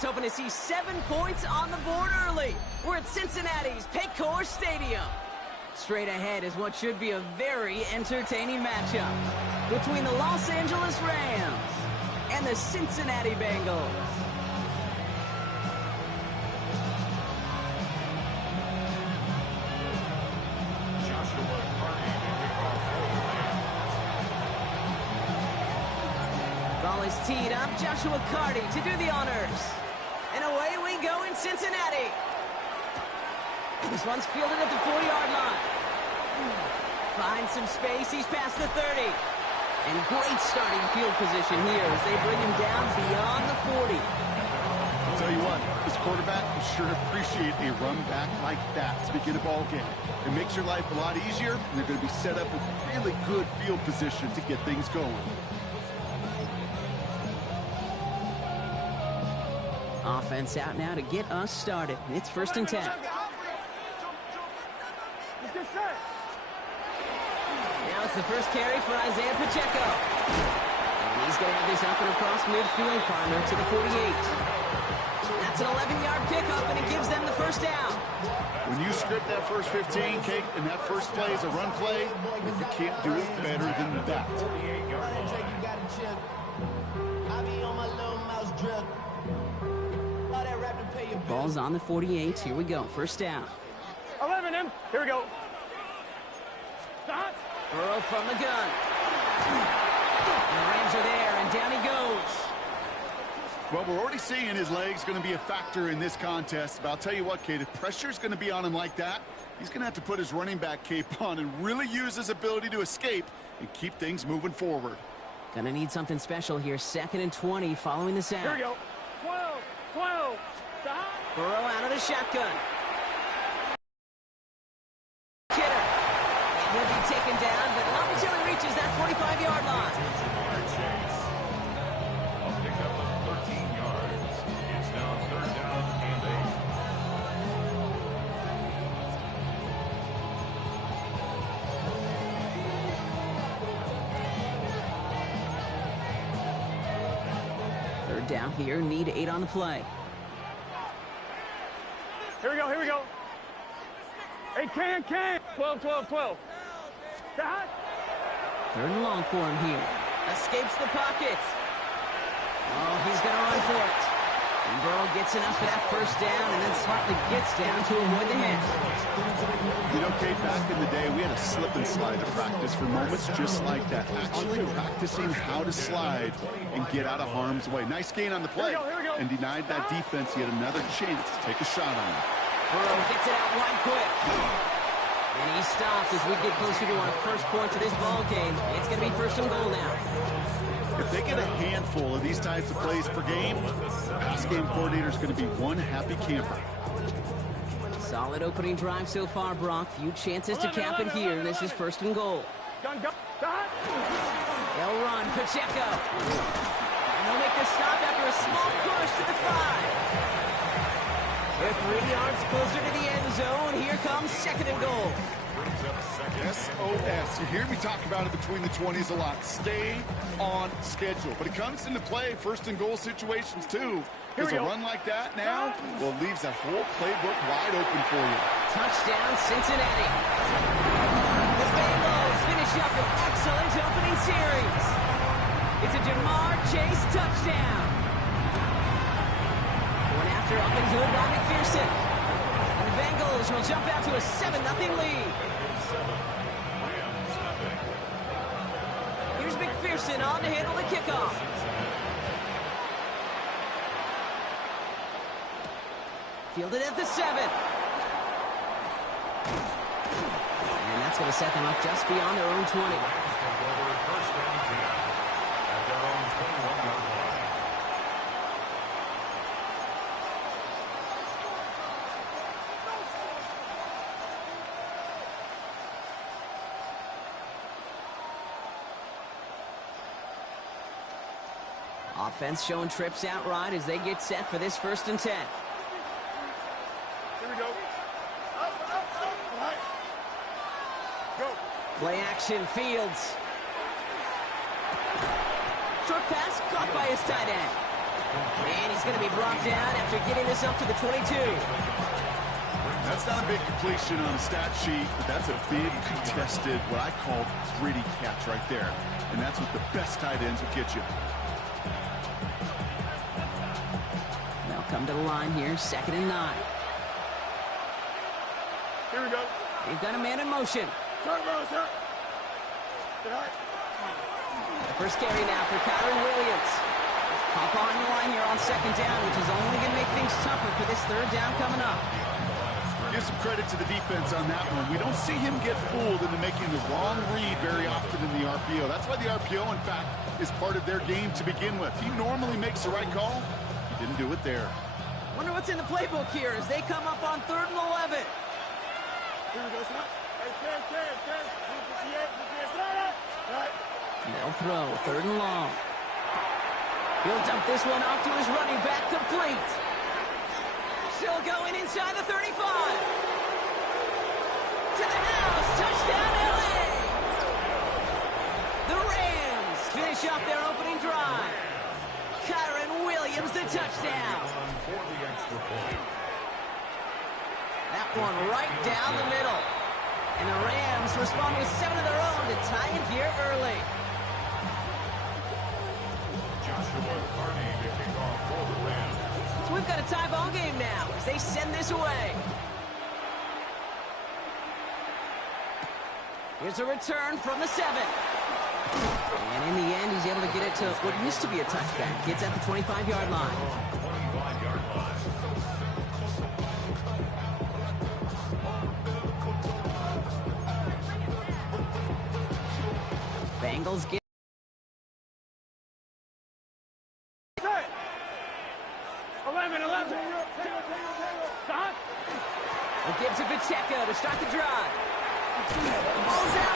fans hoping to see 7 points on the board early. We're at Cincinnati's Paycor Stadium. Straight ahead is what should be a very entertaining matchup between the Los Angeles Rams and the Cincinnati Bengals. Ball is teed up. Joshua Carty to do the honors. And away we go in Cincinnati. This one's fielded at the 4-yard line. Finds some space. He's past the 30. And great starting field position here as they bring him down beyond the 40. I'll tell you what, this quarterback will sure appreciate a run back like that to begin a ball game. It makes your life a lot easier, and they're going to be set up with really good field position to get things going. Offense out now to get us started. It's 1st and 10. Now it's the first carry for Isaiah Pacheco. And he's going to have this up and across midfield, partner to the 48. That's an 11-yard pickup, and it gives them the first down. When you script that first 15, Kate, and that first play is a run play, you can't do it better than that. Ball's on the 48. Here we go. First down. 11 him. Here we go. Stop. Burrow from the gun. And the Rams are there, and down he goes. Well, we're already seeing his legs going to be a factor in this contest. But I'll tell you what, Kate, if pressure's going to be on him like that, he's going to have to put his running back cape on and really use his ability to escape and keep things moving forward. Gonna need something special here. 2nd and 20 following the sack. Here we go. 12. Stop. Burrow out of the shotgun. Kidder. And he'll be taken down, but not until he reaches that 45-yard line. I'll pick up 13 yards. It's now 3rd down and 8. Third down here. Need 8 on the play. Here we go. Hey, can. 12. Stop. 3rd and long for him here. Escapes the pocket. Oh, he's going to run for it. And Burrow gets enough for that first down and then smartly gets down to avoid the hit. You know, Kate, back in the day, we had a slip and slide to practice for moments just like that. Actually practicing how to slide and get out of harm's way. Nice gain on the play. Here we go. And denied that defense yet another chance to take a shot on him. Burrow gets it out wide quick. And he stops as we get closer to our first point to this ball game. It's going to be 1st and goal now. If they get a handful of these types of plays per game, the pass game coordinator is going to be one happy camper. Solid opening drive so far, Brock. Few chances to cap it here. This is 1st and goal. Gun. Stop. They'll run. Pacheco. And they'll make the stop after a small push to the 5. They're 3 yards closer to the end zone. Here comes 2nd and goal. SOS. You hear me talk about it between the 20s a lot. Stay on schedule. But it comes into play 1st and goal situations too. There's a run like that now, well, it leaves that whole playbook wide open for you. Touchdown, Cincinnati. The Bengals finish up an excellent opening series. It's a Jamar Chase touchdown. Going after up and good by McPherson. And the Bengals will jump out to a 7-0 lead. Here's McPherson on to handle the kickoff. Fielded at the 7. And that's going to set them up just beyond their own 20. Offense showing trips out right as they get set for this 1st and 10. Here we go. Go. Play action, Fields. Short pass caught by his tight end. And he's going to be brought down after getting this up to the 22. That's not a big completion on a stat sheet, but that's a big contested, what I call gritty catch right there. And that's what the best tight ends will get you. They'll come to the line here, 2nd and 9. Here we go. They've got a man in motion. Turn, bro, turn. The first carry now for Kyron Williams. Hop on the line here on 2nd down, which is only going to make things tougher for this 3rd down coming up. Give some credit to the defense on that one. We don't see him get fooled into making the wrong read very often in the RPO. That's why the RPO, in fact, is part of their game to begin with. He normally makes the right call. He didn't do it there. Wonder what's in the playbook here as they come up on 3rd and 11. Here we go, son. They'll throw, 3rd and long. He'll dump this one off to his running back, complete. Still going inside the 35. To the house, touchdown LA. The Rams finish off their opening drive. Kyron Williams, the touchdown. That one right down the middle. And the Rams respond with 7 of their own to tie it here early. So we've got a tie ball game now as they send this away. Here's a return from the 7. And in the end, he's able to get it to what used to be a touchback. Gets at the 25-yard line. Bengals get 11. Stop. We'll give to Pacheco to start the drive. The ball's out.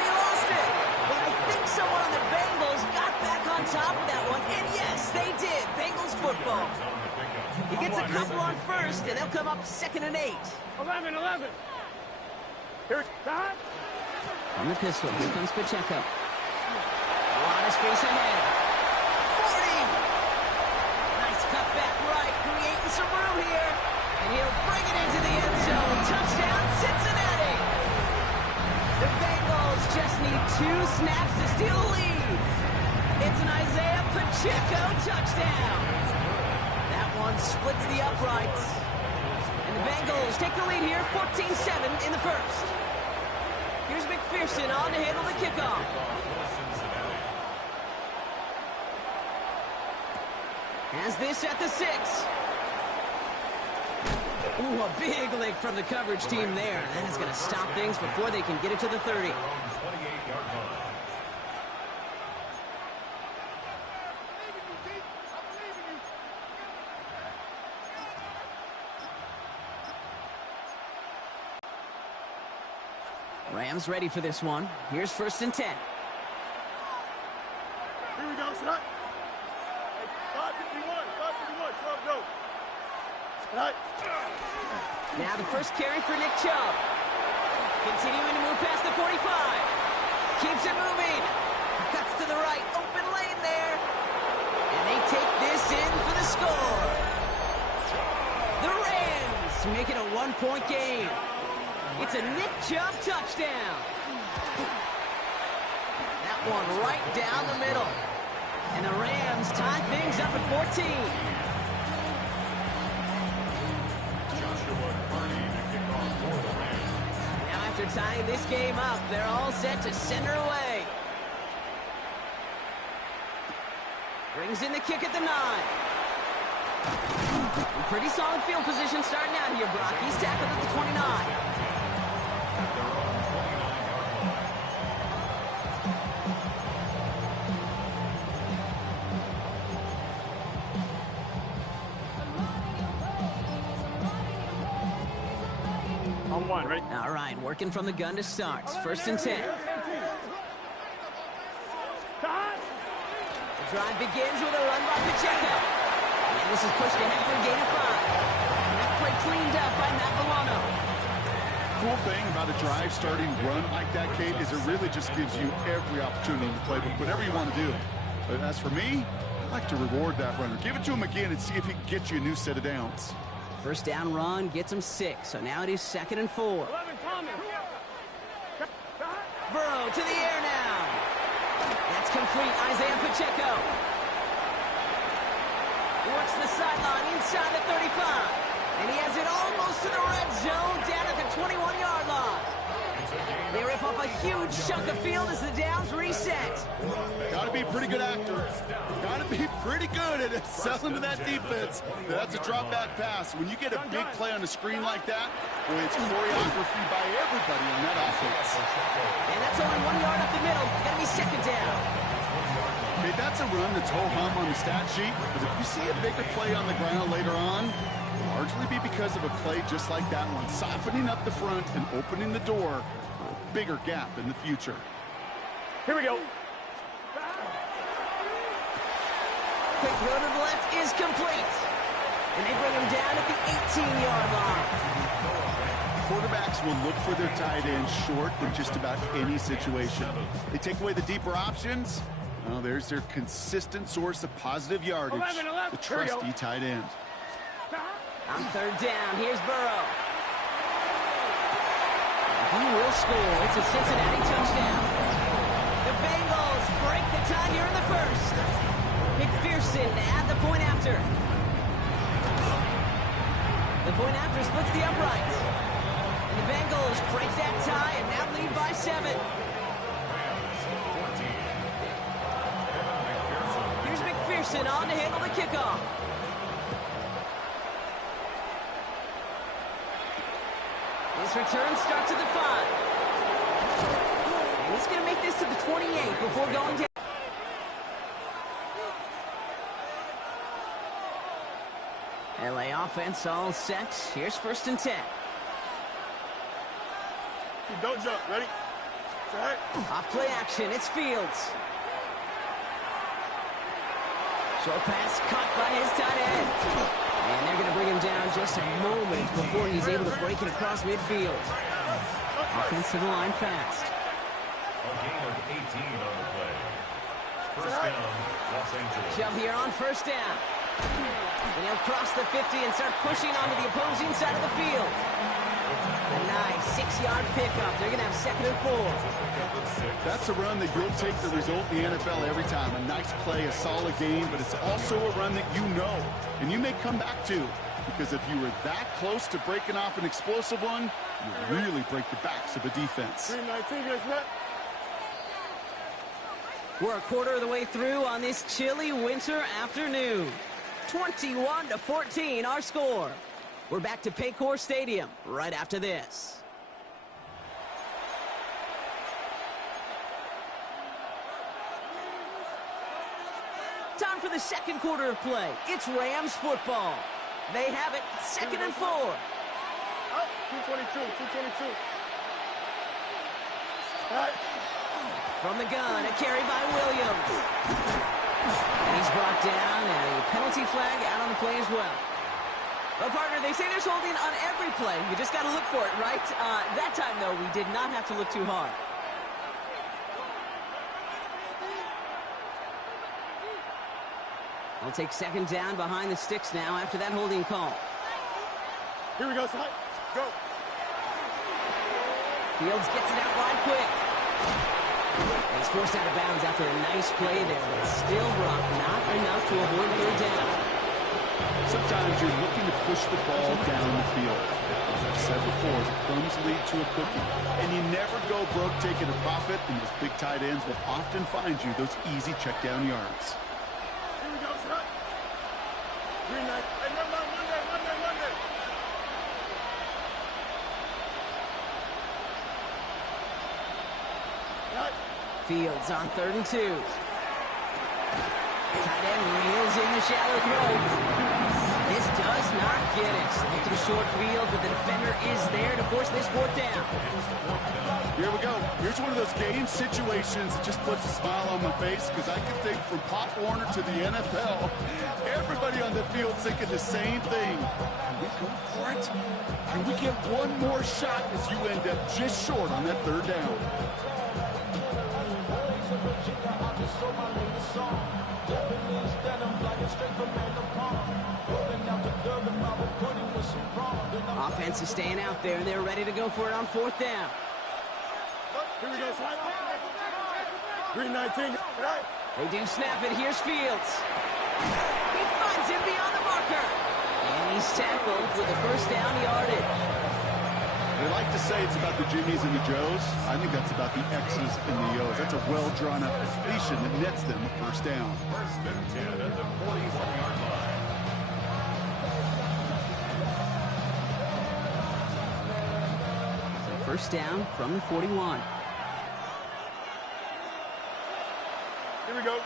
He lost it. But I think someone on the Bengals got back on top of that one. And yes, they did. Bengals football. He gets a couple on 1st, and they'll come up 2nd and 8. 11. Here, stop. On the pistol, here comes Pacheco. A lot of space ahead. 40! Nice cut back right, creating some room here. And he'll bring it into the end zone. Touchdown, Cincinnati! The Bengals just need 2 snaps to steal a lead. It's an Isaiah Pacheco touchdown. That one splits the uprights. And the Bengals take the lead here, 14-7 in the 1st. Here's McPherson on to handle the kickoff. Has this at the 6. Ooh, a big lick from the coverage team there. That is going to stop things before they can get it to the 30. Rams ready for this one. Here's 1st and 10. Here we go, son. 551, 12, go. Now the first carry for Nick Chubb. Continuing to move past the 45. Keeps it moving. Cuts to the right. Open lane there. And they take this in for the score. The Rams make it a 1-point game. It's a Nick Chubb touchdown. That one right down the middle. And the Rams tie things up at 14. Now after tying this game up, they're all set to send her away. Brings in the kick at the 9. Pretty solid field position starting out here, Brock. He's tackled at the 29. On 1, ready? All right, working from the gun to start. 1st and 10. The drive begins with a run by Pacheco. And this is pushed ahead for a gain of 5. And that play cleaned up by Matt Milano. Cool thing about a drive starting run like that, Kate, is it really just gives you every opportunity in the playbook, whatever you want to do. But as for me, I'd like to reward that runner. Give it to him again and see if he can get you a new set of downs. First down run gets him 6, so now it is 2nd and 4. 11, Thomas. Burrow to the air now. That's complete. Isaiah Pacheco works the sideline inside the 35. And he has it almost to the red zone down at the 21-yard line. They rip off a huge chunk of field as the downs reset. Got to be a pretty good actor. Got to be pretty good at selling to that defense. That's a drop back pass. When you get a big play on the screen like that, boy, it's choreography by everybody on that offense. And that's only 1 yard up the middle. Gonna be 2nd down. Okay, that's a run that's ho-hum on the stat sheet, but if you see a bigger play on the ground later on, it'll largely be because of a play just like that one, softening up the front and opening the door for a bigger gap in the future. Here we go. Quick throw to the left is complete. And they bring him down at the 18-yard line. Quarterbacks will look for their tight end short in just about any situation. They take away the deeper options. Well, there's their consistent source of positive yardage, 11. the trusty tight end. On 3rd down, here's Burrow. He will score. It's a Cincinnati touchdown. The Bengals break the tie here in the 1st. McPherson at the point after. The point after splits the upright. And the Bengals break that tie and now lead by 7. Here's McPherson on to handle the kickoff. His return starts at the 5. And he's going to make this to the 28 before going down. LA offense all set. Here's 1st and 10. Don't jump. Ready? Set. Off play action. It's Fields. Short pass caught by his tight end. And they're going to bring him down just a moment before he's able to break it across midfield. Offensive line fast. A gain of 18 on the play. First down, Los Angeles. Shove here on 1st down. And he'll cross the 50 and start pushing onto the opposing side of the field. A nice 6-yard pickup. They're going to have 2nd and 4. That's a run that you'll take the result in the NFL every time. A nice play, a solid game, but it's also a run that you know and you may come back to, because if you were that close to breaking off an explosive one, you really break the backs of a defense. 319, guys, net. We're a quarter of the way through on this chilly winter afternoon. 21-14 our score. We're back to Paycor Stadium right after this. Time for the 2nd quarter of play. It's Rams football. They have it 2nd and 4. Out. 222. 222. Right. From the gun, a carry by Williams. And he's brought down, and a penalty flag out on the play as well. Well, partner, they say there's holding on every play. You just got to look for it, right? That time, though, we did not have to look too hard. I'll take 2nd down behind the sticks now after that holding call. Here we go, side. Go. Fields gets it out wide quick. He's forced out of bounds after a nice play there, but still, Brock, not enough to avoid 3rd down. Sometimes you're looking to push the ball down the field. As I've said before, the crumbs lead to a cookie. And you never go broke taking a profit, and those big tight ends will often find you those easy check down yards. Here we go, side. Green light. Hey, Monday. Right. Fields on 3rd and 2. Tight end reels in the shallow throw. This does not get it. Into the short field, but the defender is there to force this 4th down. Here we go. Here's one of those game situations that just puts a smile on my face, because I can think from Pop Warner to the NFL, everybody on the field thinking the same thing. Can we go for it? Can we get one more shot as you end up just short on that 3rd down? So my nigga song. Offense is staying out there, and they're ready to go for it on 4th down. Here we go, 319. They do snap it. Here's Fields. He finds him beyond the marker. And he's tackled with a 1st down yardage. They like to say it's about the Jimmies and the Joes. I think that's about the X's and the O's. That's a well-drawn-up completion that nets them a 1st down. 1st and 10 at the 41-yard line. So 1st down from the 41. Here we go.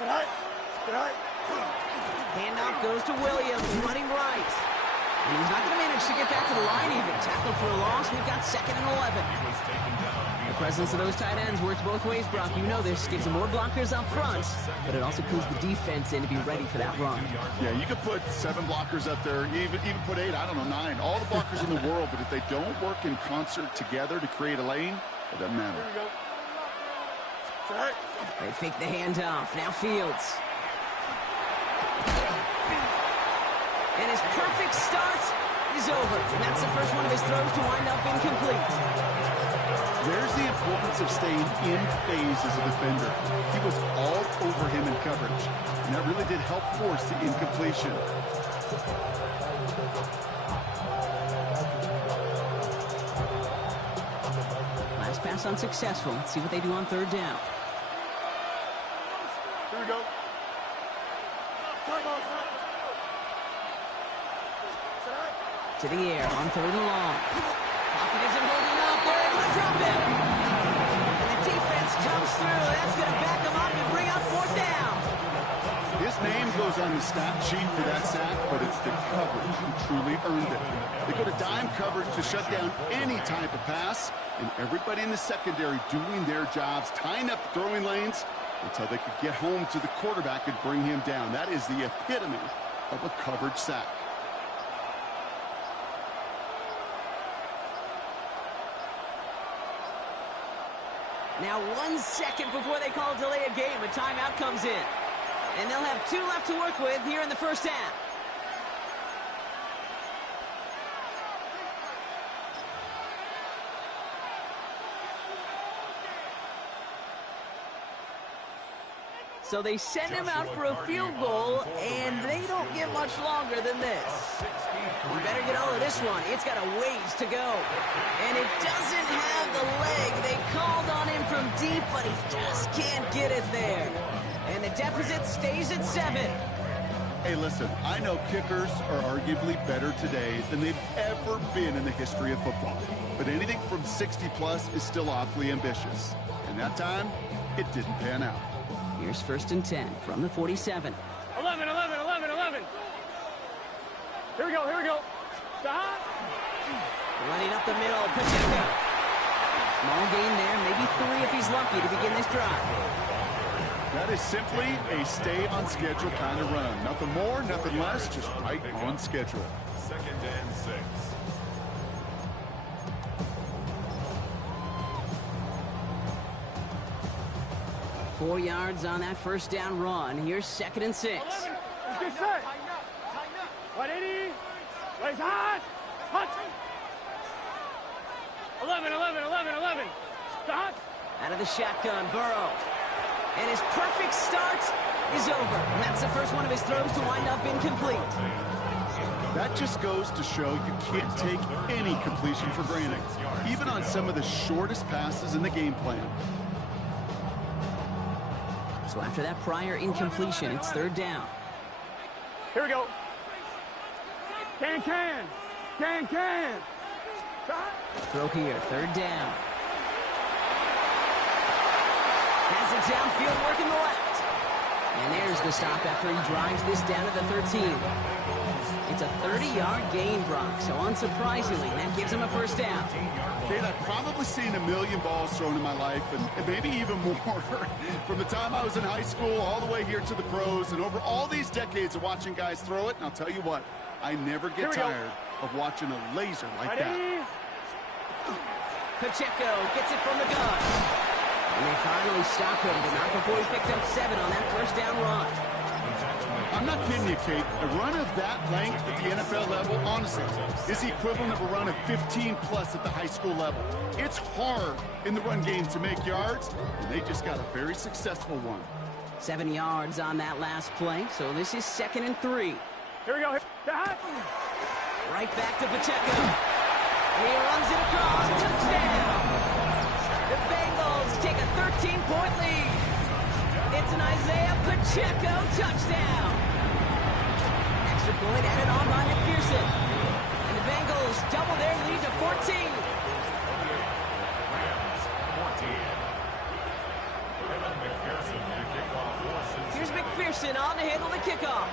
Tonight. Handoff goes to Williams, running right. And he's not going to manage to get back to the line even. Tackled for a loss. We've got 2nd and 11. He was taken down. The presence of those tight ends works both ways, Brock. You know this. Gives them more blockers up front, but it also cools the defense in to be ready for that run. Yeah, you could put 7 blockers up there, even put 8, I don't know, 9. All the blockers in the world, but if they don't work in concert together to create a lane, it doesn't matter. Here we go. They fake the handoff. Now Fields. And his perfect start is over. And that's the first one of his throws to wind up incomplete. There's the importance of staying in phase as a defender. He was all over him in coverage, and that really did help force the incompletion. Last pass unsuccessful. Let's see what they do on 3rd down. Here we go. To the air on 3rd and long. Pocket isn't holding up. They're able to drop him. And the defense comes through. That's going to back him up and bring up 4th down. His name goes on the stat sheet for that sack, but it's the coverage who truly earned it. They go to dime coverage to shut down any type of pass, and everybody in the secondary doing their jobs, tying up throwing lanes until they could get home to the quarterback and bring him down. That is the epitome of a coverage sack. Now 1 second before they call delay a game, a timeout comes in. And they'll have 2 left to work with here in the 1st half. So they send him out for a field goal, and they don't get much longer than this. We better get all of this one. It's got a ways to go. And it doesn't have the leg. They called on him from deep, but he just can't get it there. And the deficit stays at 7. Hey, listen, I know kickers are arguably better today than they've ever been in the history of football. But anything from 60-plus is still awfully ambitious. And that time, it didn't pan out. Here's 1st and 10 from the 47. 11. Here we go. Stop. Running up the middle, Pacheco. Small gain there, maybe 3 if he's lucky to begin this drive. That is simply a stay-on-schedule kind of run. Nothing more, nothing less, just right on schedule. 2nd and 6. Four yards on that 1st down run. Here's 2nd and 6. Get set. 180. Raise hot. Hot. 11. Stop. Out of the shotgun, Burrow. And his perfect start is over. And that's the first one of his throws to wind up incomplete. That just goes to show you can't take any completion for granted, even on some of the shortest passes in the game plan. So after that prior incompletion, it's 3rd down. Here we go. Can. Throw here, 3rd down. Has it downfield, working the left. And there's the stop after he drives this down to the 13. It's a 30-yard gain, Brock, so unsurprisingly, that gives him a 1st down. Kate, I've probably seen 1 million balls thrown in my life, and maybe even more. From the time I was in high school all the way here to the pros, and over all these decades of watching guys throw it, and I'll tell you what, I never get tired of watching a laser like that. Pacheco gets it from the gun. And they finally stop him, but not before he picked up 7 on that 1st down run. I'm I'm not kidding you, Kate. A run of that length at the NFL level, honestly, is the equivalent of a run of 15-plus at the high school level. It's hard in the run game to make yards, and they just got a very successful one. 7 yards on that last play, so this is 2nd and 3. Here we go. Right back to Pacheco. And he runs it across. Touchdown! The Bengals take a 13-point lead. It's an Isaiah Pacheco touchdown. Extra point added on by McPherson. And the Bengals double their lead to 14. Here's McPherson on to handle the kickoff.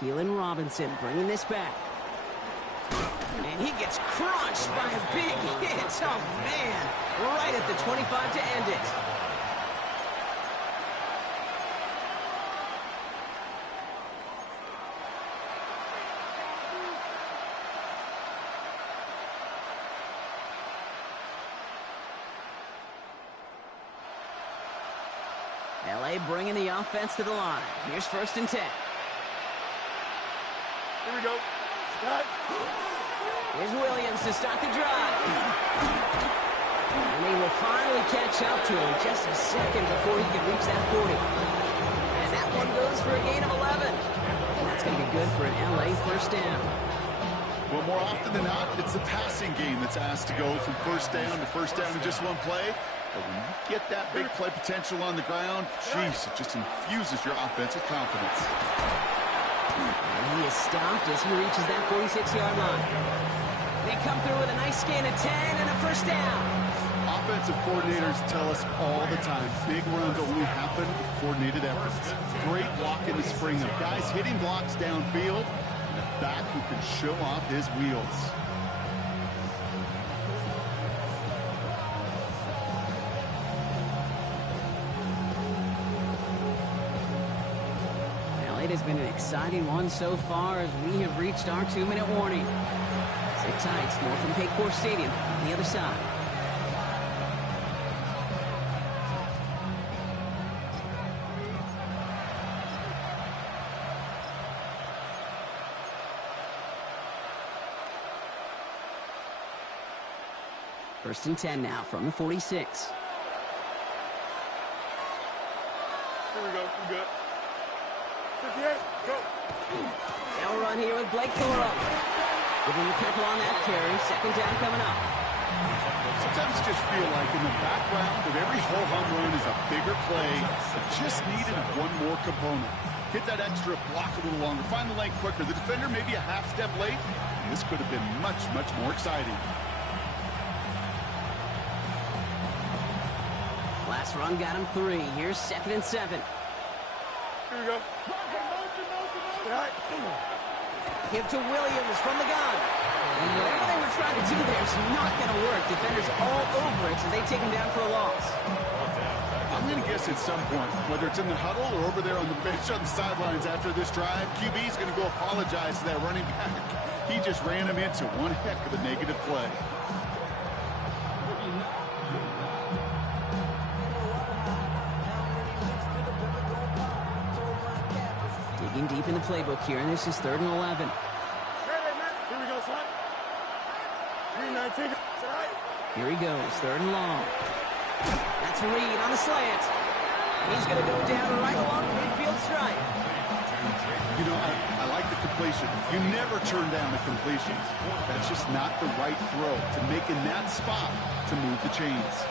Keelan Robinson bringing this back. And he gets crunched by a big hit. Oh, man. Right at the 25 to end it. LA bringing the offense to the line. Here's 1st and 10. Here we go. Scott. Here's Williams to start the drive. And he will finally catch up to him just a second before he can reach that 40. And that one goes for a gain of 11. And that's going to be good for an LA 1st down. Well, more often than not, it's the passing game that's asked to go from 1st down to 1st down in just one play. But when you get that big play potential on the ground, jeez, it just infuses your offense with confidence. And he is stopped as he reaches that 46-yard line. They come through with a nice gain of 10 and a 1st down. Offensive coordinators tell us all the time, big runs only happen with coordinated efforts. Great block in the spring of guys hitting blocks downfield, and a back who can show off his wheels. It has been an exciting one so far as we have reached our 2-minute warning. Sit tight, more from Paycor Stadium on the other side. First and 10 now from the 46. Here we go. We good. 58. Go. They'll run here with Blake Thorpe. Giving the couple on that carry. 2nd down coming up. Sometimes you just feel like in the background of every ho-hum run is a bigger play that just needed one more component. Hit that extra block a little longer. Find the lane quicker. The defender maybe a half step late. And this could have been much, much more exciting. Last run got him 3. Here's 2nd and 7. Here we go. Give to Williams from the gun. And whatever they were trying to do there is not going to work. Defenders all over it, so they take him down for a loss. I'm going to guess at some point, whether it's in the huddle or over there on the bench on the sidelines after this drive, QB's going to go apologize to that running back. He just ran him into one heck of a negative play. Digging deep in the playbook here, and this is 3rd and 11. Here we go, son. 3-19. Here he goes, 3rd and long. That's Reed on the slant. And he's going to go down right along the midfield stripe. You know, I like the completion. You never turn down the completions. That's just not the right throw to make in that spot to move the chains.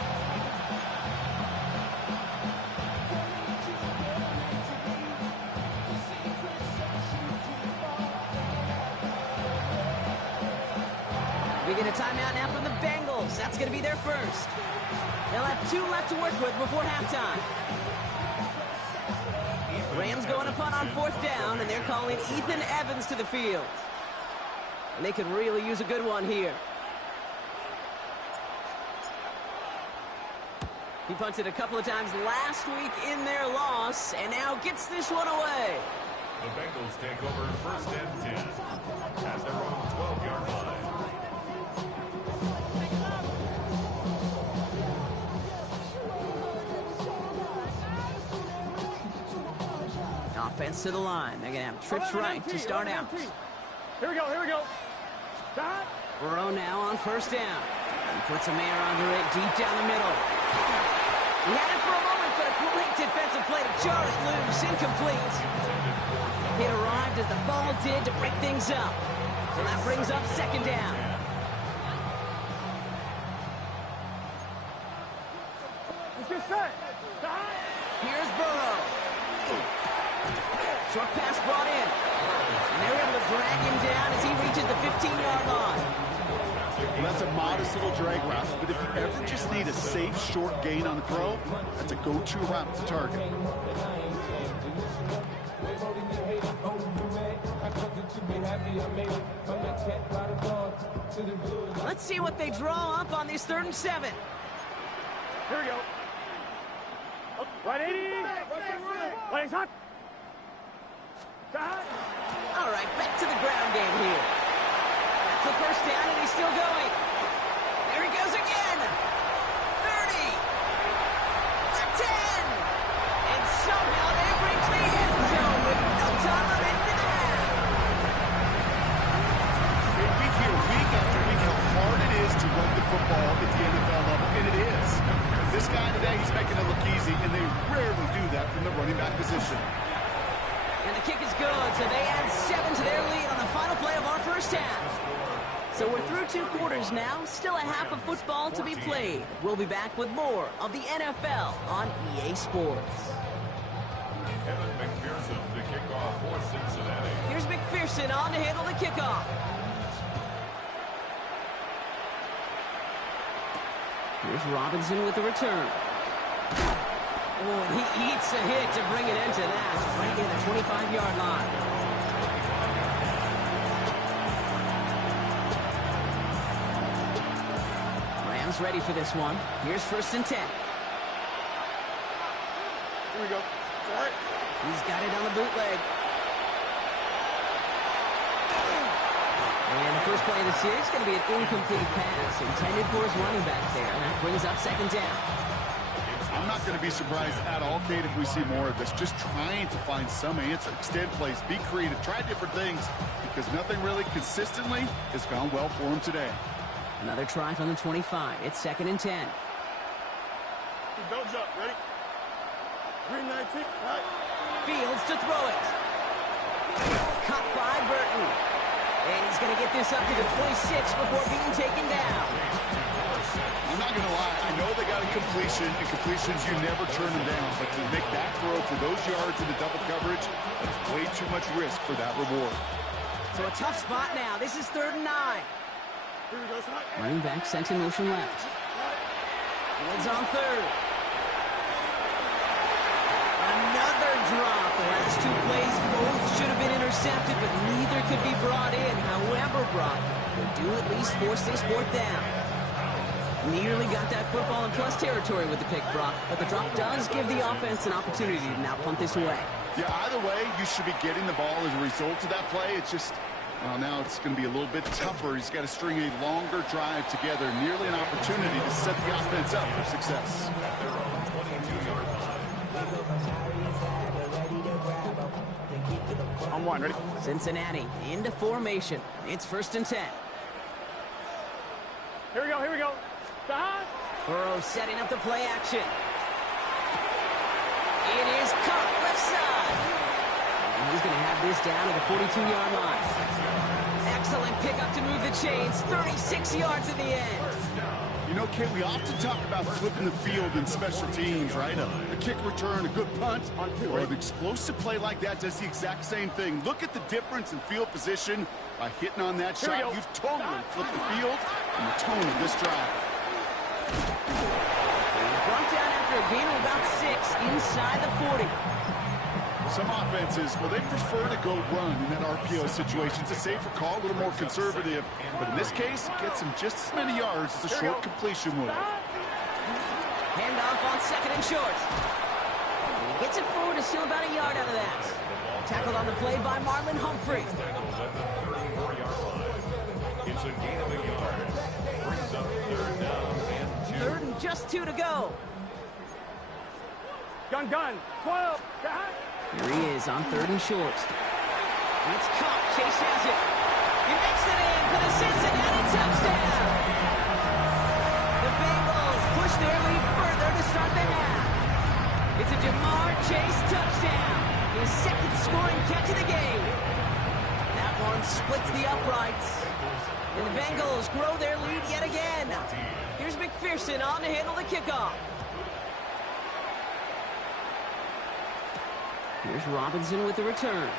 We get a timeout now from the Bengals. That's going to be their first. They'll have 2 left to work with before halftime. Rams going to punt on 4th down, and they're calling Ethan Evans to the field. And they could really use a good one here. He punted a couple of times last week in their loss, and now gets this one away. The Bengals take over 1st and 10 at their own 12-yard line. Offense to the line. They're going to have trips right to start out. Here we go, here we go. Stop. Burrow now on first down. He puts a man under it deep down the middle. He had it for a moment, but a great defensive play to jar it loose. Incomplete. It arrived as the ball did to break things up. So that brings up second down. Let's get set. Stop. Here's Burrow. Short pass brought in. And they're able to drag him down as he reaches the 15-yard line. Well, that's a modest little drag route, but if you ever just need a safe, short gain on the throw, that's a go-to route to target. Let's see what they draw up on this 3rd and 7. Here we go. Up, right 80. Legs hot. Stop. All right, back to the ground game here. That's the first down, and he's still going. There he goes again. 30. The 10. And somehow they reach the end zone with no time remaining in the half. We hear week after week how hard it is to run the football at the NFL level, and it is. This guy today, he's making it look easy, and they rarely do that from the running back position. And the kick is good, so they add 7 to their lead on the final play of our first half. So we're through 2 quarters now, still a half of football to be played. We'll be back with more of the NFL on EA Sports. Evan McPherson to kick off for Cincinnati. Here's McPherson on to handle the kickoff. Here's Robinson with the return. Oh, and he eats a hit to bring it into that, right near the 25-yard line. Rams ready for this one. Here's 1st and 10. Here we go. All right. He's got it on the bootleg. And the first play of the series is going to be an incomplete pass intended for his running back there. And that brings up second down. I'm not going to be surprised at all, Kate, if we see more of this. Just trying to find some answer, extend plays, be creative, try different things, because nothing really consistently has gone well for him today. Another try from the 25. It's 2nd and 10. Don't jump. Ready? Green 19. Right. Fields to throw it. Caught by Burton. And he's going to get this up to the 26 before being taken down. I'm not going to lie. I know they got a completion, and completions, you never turn them down. But to make that throw for those yards in the double coverage, that's way too much risk for that reward. So a tough spot now. This is 3rd and 9. Here we go. Running back sent in motion left. Fields on 3rd. Another drop. The last 2 plays both should have been intercepted, but neither could be brought in. However brought, would do at least force this 4th down. Nearly got that football in plus territory with the pick, Brock, but the drop does give the offense an opportunity to now punt this away. Yeah, either way, you should be getting the ball as a result of that play. It's just, well, now it's going to be a little bit tougher. He's got to string a longer drive together, nearly an opportunity to set the offense up for success. On 1, ready? Cincinnati into formation. It's 1st and 10. Here we go, here we go. Stop. Burrow setting up the play action. It is caught left side. And he's going to have this down at the 42-yard line. Excellent pickup to move the chains. 36 yards in the end. You know, Kate, we often talk about flipping the field in special teams, right? A kick return, a good punt, or an explosive play like that does the exact same thing. Look at the difference in field position by hitting on that shot. You've totally flipped the field and the tone of this drive. He's brought down after a gain of about 6 inside the 40. Some offenses, well, they prefer to go run in that RPO situation. It's a safer call, a little more conservative. But in this case, it gets him just as many yards as a short completion would. Handoff on 2nd and short. And he gets it forward to steal about a yard out of that. Tackled on the play by Marlon Humphrey. It's a gain of a yard. Brings up 3rd down and 2. 3rd and just 2 to go. Gun. 12. Here he is on 3rd and short. And it's caught. Chase has it. He makes it in for the Cincinnati touchdown. The Bengals push their lead further to start the half. It's a Jamar Chase touchdown. His 2nd scoring catch of the game. That one splits the uprights. And the Bengals grow their lead yet again. Here's McPherson on to handle the kickoff. Here's Robinson with the return.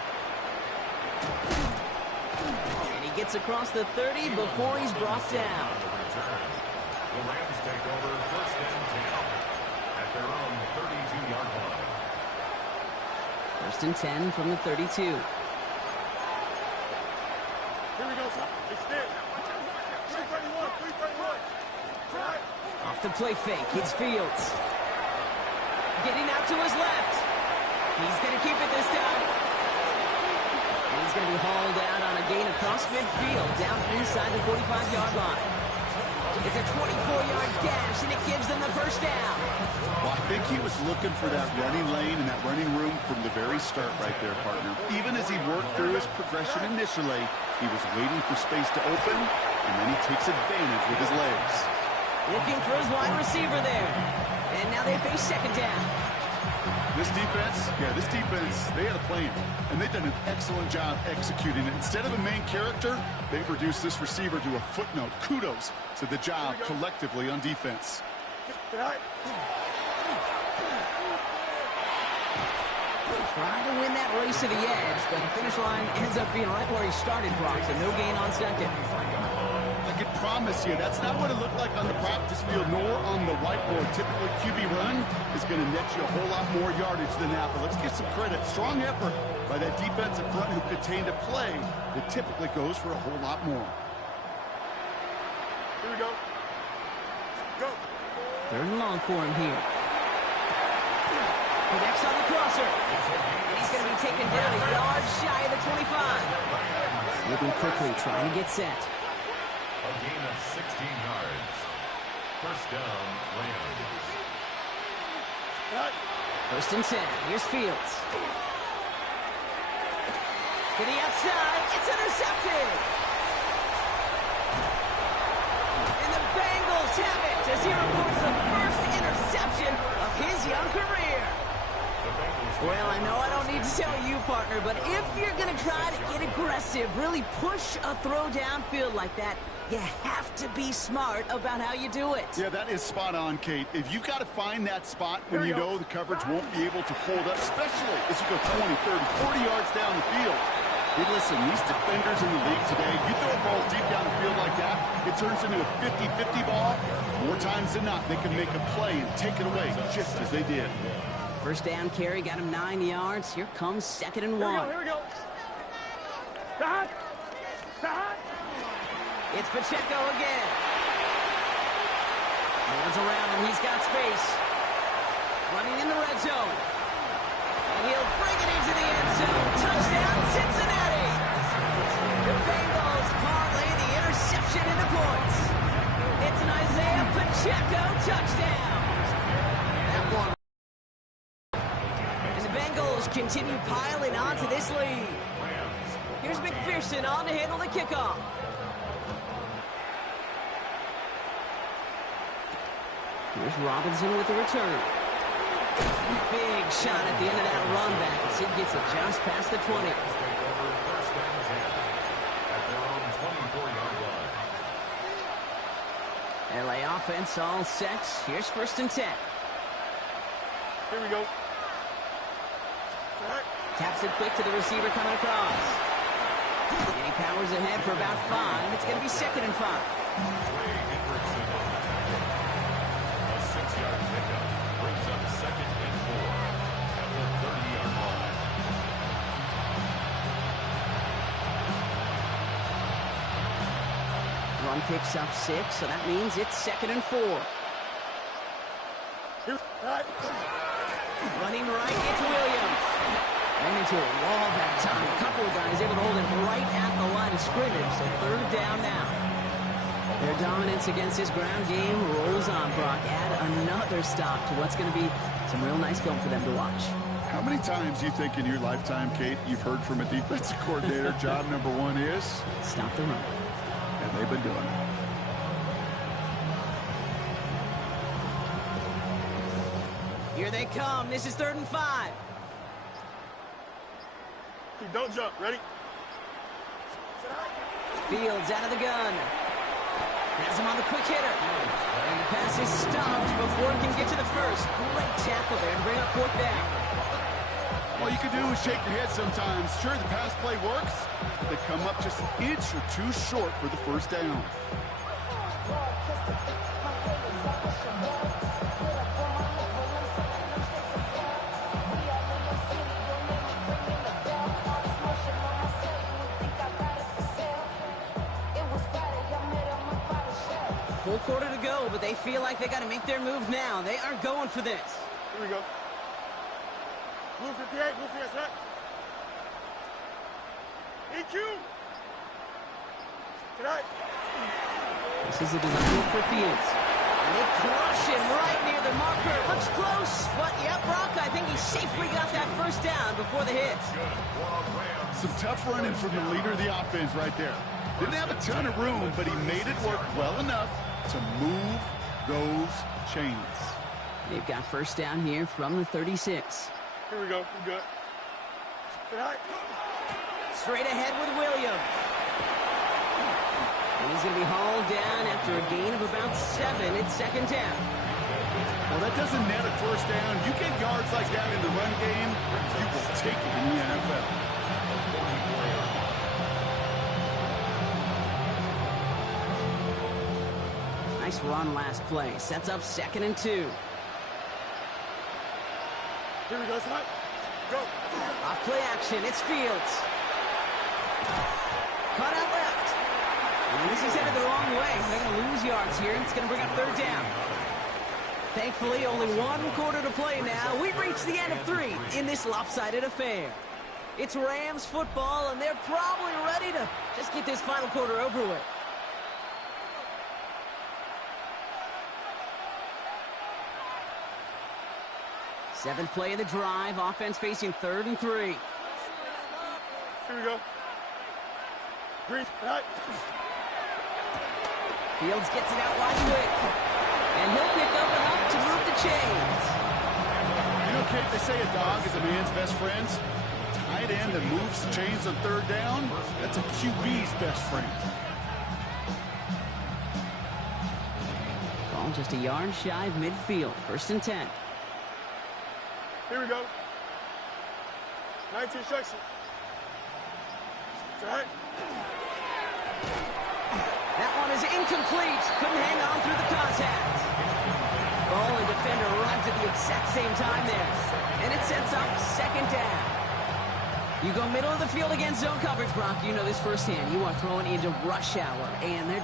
And he gets across the 30 before he's brought down. The Rams take over 1st and 10 at their own 32-yard line. 1st and 10 from the 32. Here we go, son. It's there. 331, 331. Off the play fake, it's Fields. Getting out to his left. He's going to keep it this time. And he's going to be hauled out on a gain across midfield, down inside the 45-yard line. It's a 24-yard dash, and it gives them the 1st down. Well, I think he was looking for that running lane and that running room from the very start right there, partner. Even as he worked through his progression initially, he was waiting for space to open, and then he takes advantage with his legs. Looking for his wide receiver there. And now they face 2nd down. This defense, they had a plan, and they've done an excellent job executing it. Instead of a main character, they've reduced this receiver to a footnote. Kudos to the job collectively on defense. Trying to win that race to the edge, but the finish line ends up being right where he started, Brock, so no gain on 2nd. I can promise you, that's not what it looked like on the practice field, nor on the whiteboard. Typically, QB run is going to net you a whole lot more yardage than that, but let's give some credit. Strong effort by that defensive front who contained a play that typically goes for a whole lot more. Here we go. Go. 3rd and long for him here. Connects on the crosser. And he's going to be taken down a yard shy of the 25. Moving quickly, trying to get set. A gain of 16 yards. 1st down, Rams. 1st and 10. Here's Fields. To the outside. It's intercepted. And the Bengals have it as he records the 1st interception of his young career. Well, I know I don't need to tell you, partner, but if you're going to try to get aggressive, really push a throw downfield like that, you have to be smart about how you do it. Yeah, that is spot on, Kate. If you've got to find that spot when you know the coverage won't be able to hold up, especially as you go 20, 30, 40 yards down the field. Hey, listen, these defenders in the league today, you throw a ball deep down the field like that, it turns into a 50-50 ball. More times than not, they can make a play and take it away, just as they did. 1st down carry got him 9 yards. Here comes 2nd and 1. Here we go. Stop. It's Pacheco again. Runs around him. He's got space. Running in the red zone. And he'll bring it into the end zone. Touchdown, Cincinnati. The Bengals parlay the interception into points. It's an Isaiah Pacheco touchdown. That one. And the Bengals continue piling on to this lead. Here's McPherson on to handle the kickoff. Here's Robinson with the return. Big shot at the end of that run back as he gets it just past the 20. LA offense all set. Here's 1st and 10. Here we go. Taps it quick to the receiver coming across. And he powers ahead for about 5. It's going to be 2nd and 5. Run picks up 6, so that means it's 2nd and 4. Running right, it's Williams. Ran into a wall that time. A couple of guys able to hold him right at the line of scrimmage, so 3rd down now. Their dominance against his ground game rolls on, Brock. Add another stop to what's going to be some real nice film for them to watch. How many times do you think in your lifetime, Kate, you've heard from a defensive coordinator, job number one is? Stop the run. And they've been doing it. Here they come. This is 3rd and 5. Don't jump. Ready? Fields out of the gun. Has him on the quick hitter. And the pass is stopped before it can get to the first. Great tackle there to bring up 4th down. All you can do is shake your head sometimes. Sure, the pass play works. They come up just an inch or two short for the first down. Full quarter to go, but they feel like they got to make their move now. They are going for this. Here we go. Blue 58, blue 58, set. EQ. Tonight. This is a design look for Fields. And they crush him right near the marker. Looks close, but yep, Brock, I think he safely got that first down before the hit. Some tough running from the leader of the offense right there. Didn't have a ton of room, but he made it work well enough to move those chains. They've got first down here from the 36. Here we go. We're good. Tonight. Straight ahead with Williams. And he's going to be hauled down after a gain of about 7. It's 2nd down. Well, that doesn't net a first down. You get yards like that in the run game, you will take it in the NFL. Nice run last play. Sets up 2nd and 2. Here we go, son. Go. Off play action. It's Fields. Cut out left. And this is headed the wrong way. They're going to lose yards here. It's going to bring up 3rd down. Thankfully, only 1 quarter to play now. We've reached the end of 3 in this lopsided affair. It's Rams football, and they're probably ready to just get this final quarter over with. Seventh play of the drive. Offense facing 3rd and 3. Here we go. Green. Tonight. Fields gets it out wide quick. And he'll pick up enough to move the chains. You know, Kate, they say a dog is a man's best friend. A tight end that moves the chains on 3rd down, that's a QB's best friend. Ball just a yard shy of midfield. 1st and 10. Here we go. 19 instruction. Tonight. That one is incomplete. Couldn't hang on through the contact. Ball and defender arrived at the exact same time there. And it sets up 2nd down. You go middle of the field against zone coverage, Brock. You know this firsthand. You are throwing into rush hour. And there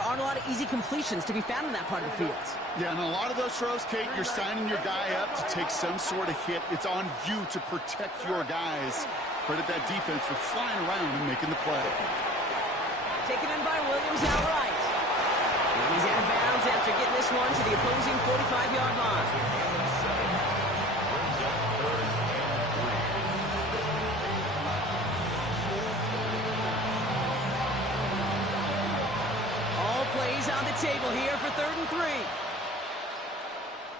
aren't a lot of easy completions to be found in that part of the field. Yeah, and a lot of those throws, Kate, you're signing your guy up to take some sort of hit. It's on you to protect your guys. Credit that defense for flying around and making the play. Taken in by Williams outright. And he's out of bounds after getting this one to the opposing 45-yard line. All plays on the table here for 3rd and 3.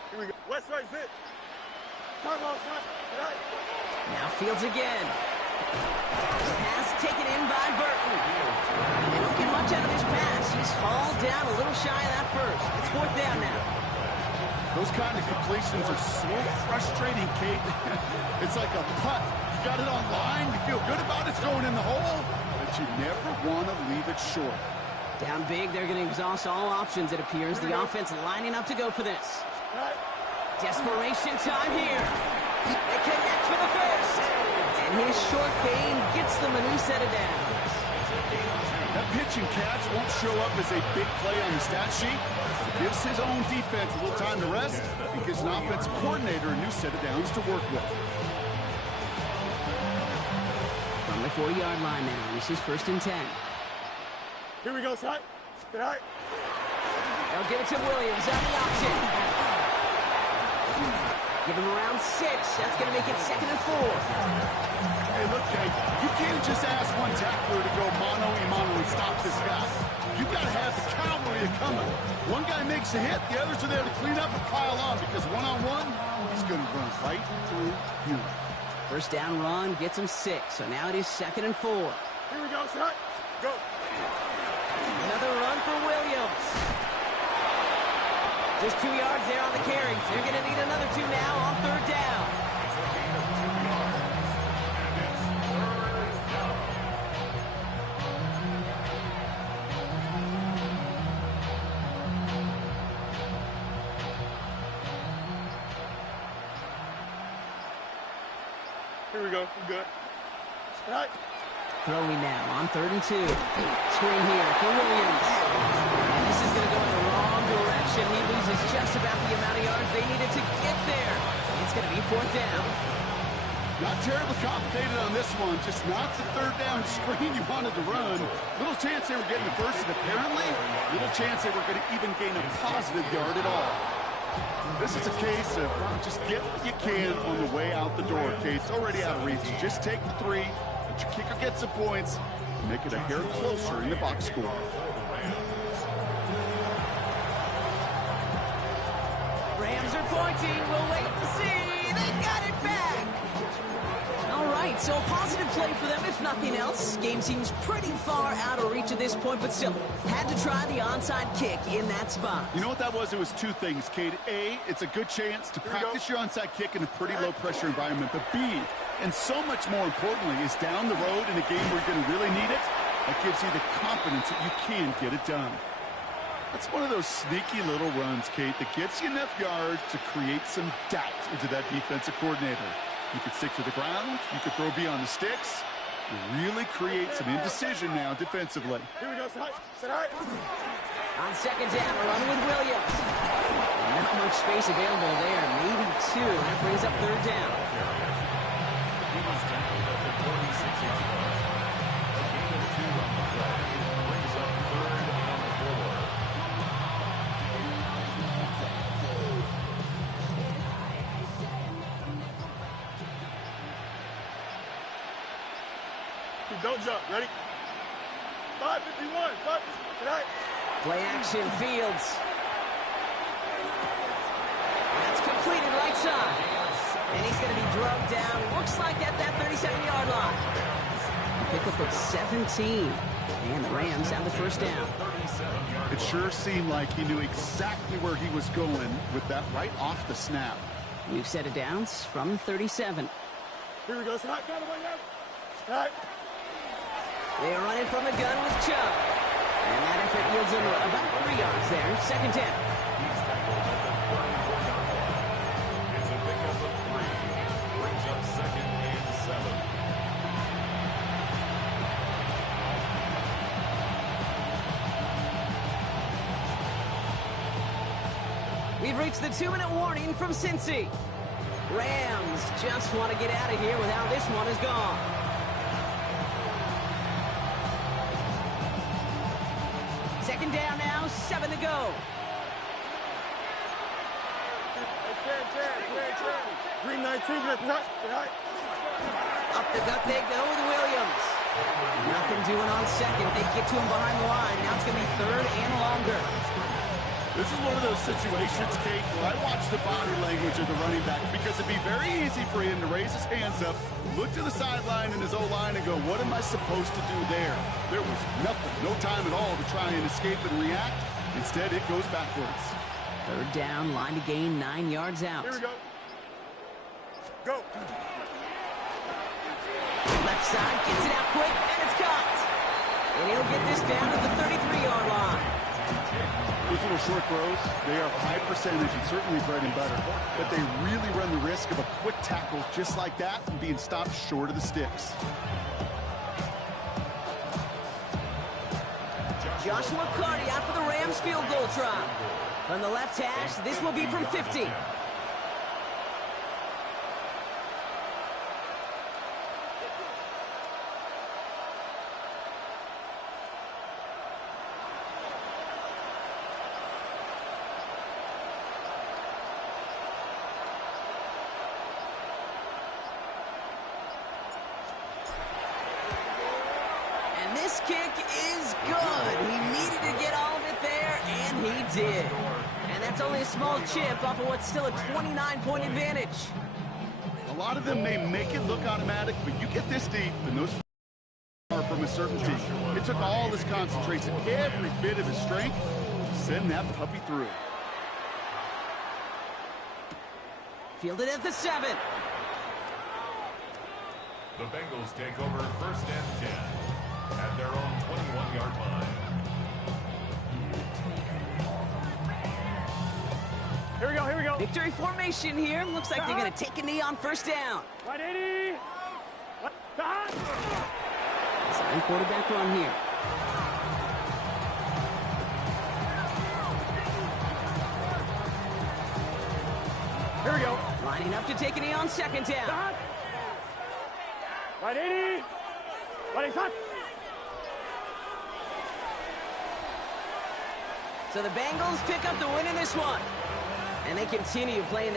Here we go. West right zit. Time out, son. Tonight. Now Fields again. Pass taken in by Burton. And they don't get much out of this pass. He's hauled down a little shy of that first. It's 4th down now. Those kind of completions are so frustrating, Kate. It's like a putt. You got it on line, you feel good about it's going in the hole, but you never want to leave it short. Down big, they're going to exhaust all options, it appears. The offense lining up to go for this. Desperation time here. They connect for the first. And his short gain gets them a new set of downs. That pitch and catch won't show up as a big play on the stat sheet. It gives his own defense a little time to rest and gives an offensive coordinator a new set of downs to work with. From the 4-yard line now, this is 1st and 10. Here we go, son. Tonight. They'll give it to Williams on the option. Give him around 6. That's going to make it 2nd and 4. Hey, look, Kate, you can't just ask one tackler to go mano-a-mano and stop this guy. You've got to have the cavalry coming. One guy makes a hit, the others are there to clean up and pile on, because one-on-one, he's going to run right through you. First down run gets him 6, so now it is 2nd and 4. Here we go, son. Go. Another run for Williams. Just 2 yards there on the carry. They're going to need another 2 now on 3rd down. Here we go. We're good. All right. Throwing now on 3rd and 2. Screen here for Williams. And this is going to go in the wrong direction. He loses just about the amount of yards they needed to get there. It's going to be 4th down. Not terribly complicated on this one, just not the 3rd down screen you wanted to run. Little chance they were getting the first, and apparently, little chance they were going to even gain a positive yard at all. This is a case of just get what you can on the way out the door, Kate. It's already out of reach. Just take the 3, let your kicker get some points, and make it a hair closer in the box score. Rams are pointing. We'll wait and see. They got it back. All right, so a positive play for them, if nothing else. Game seems pretty far out of reach at this point, but still had to try the onside kick in that spot. You know what that was? It was 2 things, Kate. A, it's a good chance to practice your onside kick in a pretty low-pressure environment. But B, and so much more importantly, is down the road in a game where you're going to really need it. That gives you the confidence that you can get it done. That's one of those sneaky little runs, Kate, that gets you enough yards to create some doubt into that defensive coordinator. You could stick to the ground. You could throw beyond the sticks. You really create some indecision now defensively. Here we go, son. All right. On 2nd down, a run with Williams. Not much space available there. Maybe 2. That brings up 3rd down. He was tackled at the 46-yard line. A gain of 2 on the play. Brings up 3rd and 4. Don't jump. Ready? 5:51. Tonight. Play action, Fields. That's completed right side. And he's going to be drugged down. Looks like at that 37-yard line. Pickup of 17. And the Rams have the first down. It sure seemed like he knew exactly where he was going with that right off the snap. New set of downs from 37. Here we go. Tonight. Got away now. Tonight. They're running from the gun with Chubb. And that effort yields him about 3 yards there. 2nd down. He's tackled at the 34-yard line. It's a pickup of 3. Brings up 2nd and 7. We've reached the 2-minute warning from Cincy. Rams just want to get out of here with how this one is gone. Second down now, 7 to go. Green 19. Tonight. Up the gut they go with Williams. Nothing doing on 2nd. They get to him behind the line. Now it's going to be 3rd and longer. This is one of those situations, Kate, where I watch the body language of the running back, because it'd be very easy for him to raise his hands up, look to the sideline in his O-line and go, what am I supposed to do there? There was nothing, no time at all to try and escape and react. Instead, it goes backwards. 3rd down, line to gain 9 yards out. Here we go. Go. Left side, gets it out quick, and it's caught. And he'll get this down to the 33-yard line. Those little short throws, they are high percentage and certainly bread and butter, but they really run the risk of a quick tackle just like that and being stopped short of the sticks. Joshua Carty out for the Rams field goal try. On the left hash, this will be from 50. kick is good. He needed to get all of it there, and he did. And that's only a small chip off of what's still a 29-point advantage. A lot of them may make it look automatic, but you get this deep, and those are from a certainty. It took all his concentration, every bit of his strength, to send that puppy through. Fielded at the 7. The Bengals take over 1st and 10 at their own 21-yard line. Here we go, here we go. Victory formation here. Looks like they're going to take a knee on 1st down. Right, 80. Sign quarterback run here. Here we go. Lining up to take a knee on 2nd down. Right, 80. Right, shot. So the Bengals pick up the win in this one. And they continue playing their